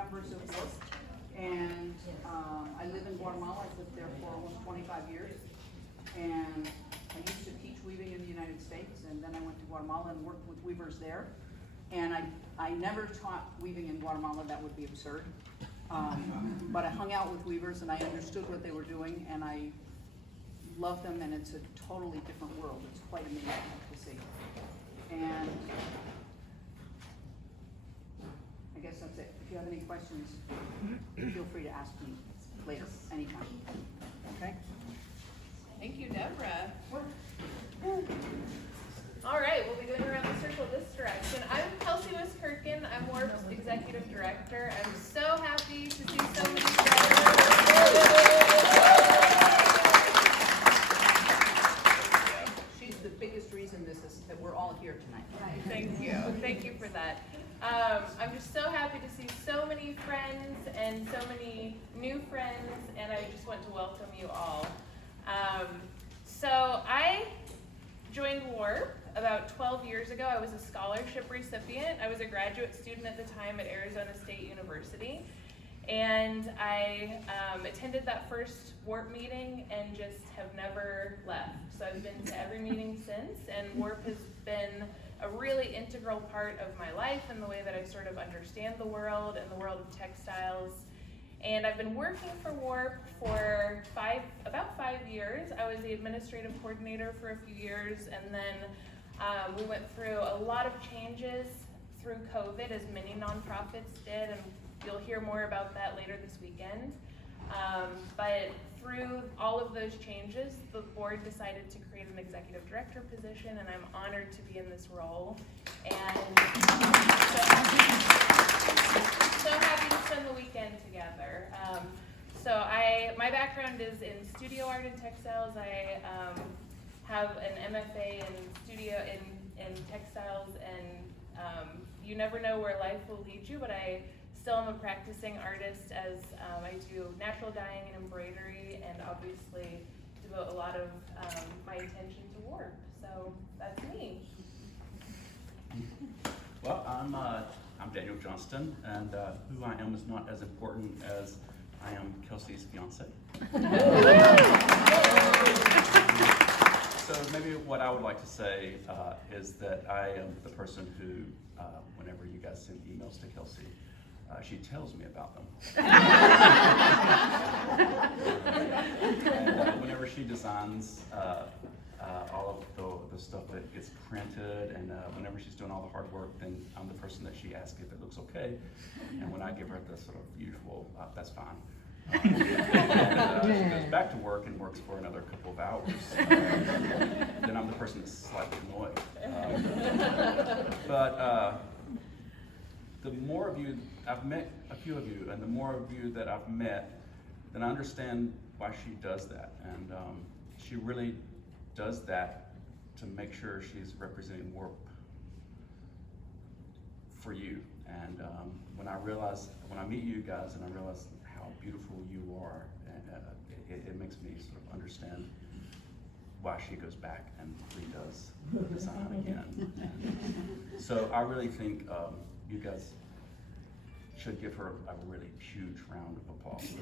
members of WARP. And I live in Guatemala. I've lived there for almost 25 years. And I used to teach weaving in the United States, and then I went to Guatemala and worked with weavers there. And I never taught weaving in Guatemala. That would be absurd. But I hung out with weavers and I understood what they were doing, and I love them, and it's a totally different world. It's quite amazing to see. And I guess that's it. If you have any questions, feel free to ask me later, anytime. Okay? Thank you, Deborah. All right, we'll be going around the circle this direction. I'm Kelsey Wiskirchen. I'm WARP's Executive Director. I'm so happy to see so many friends. She's the biggest reason that we're all here tonight. Thank you. Thank you for that. I'm just so happy to see so many friends and so many new friends, and I just want to welcome you all. So I joined WARP about 12 years ago. I was a scholarship recipient. I was a graduate student at the time at Arizona State University, and I attended that first WARP meeting and just have never left. So I've been to every meeting since, and WARP has been a really integral part of my life and the way that I sort of understand the world and the world of textiles. And I've been working for WARP for about 5 years. I was the administrative coordinator for a few years, and then we went through a lot of changes through COVID, as many nonprofits did, and you'll hear more about that later this weekend. But through all of those changes, the board decided to create an executive director position, and I'm honored to be in this role. And so happy to spend the weekend together. My background is in studio art and textiles. I have an MFA in textiles, and you never know where life will lead you, but I still am a practicing artist, as I do natural dyeing and embroidery, and obviously devote a lot of my attention to WARP. So that's me. Well, I'm Daniel Johnston, and who I am is not as important as I am Kelsey's fiance. So maybe what I would like to say is that I am the person who, whenever you guys send emails to Kelsey, she tells me about them. And whenever she designs all of the stuff that gets printed, and whenever she's doing all the hard work, then I'm the person that she asks if it looks okay. And when I give her the sort of usual, that's fine. And she goes back to work and works for another couple of hours. Then I'm the person that's slightly annoyed. But the more of you, I've met a few of you, and the more of you that I've met, then I understand why she does that. And she really does that to make sure she's representing WARP for you. And when I meet you guys and I realize how beautiful you are, it makes me sort of understand why she goes back and redoes the design again. And so I really think you guys should give her a really huge round of applause.